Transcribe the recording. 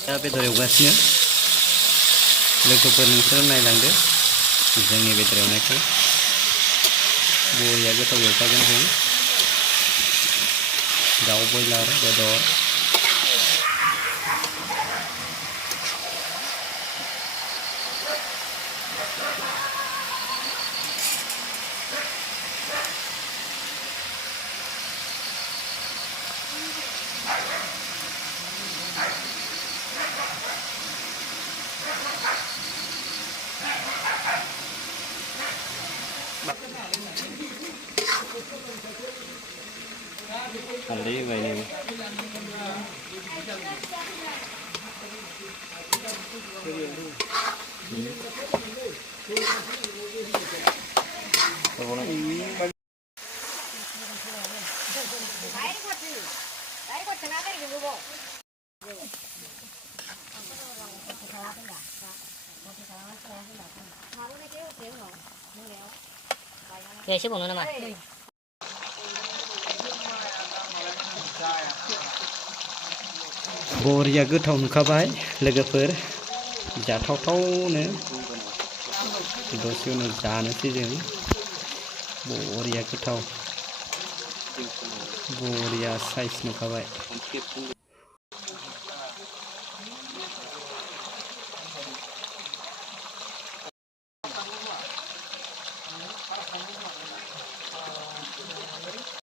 दा बेदर एवगासिनो लोगोफोर नोंसोर नायलांदो जोंनि बेदर एवनायखौ बरिया गोथाव एवखागोन जों दाउ बयलार बेदर हालदै होबाय नै एसे बावनो नामा बरिया गोथाव नुखाबाय लोगोफोर जाथावथावनो दसे उनाव जानोसै जों बरिया गोथाव बरिया साइज नुखाबाय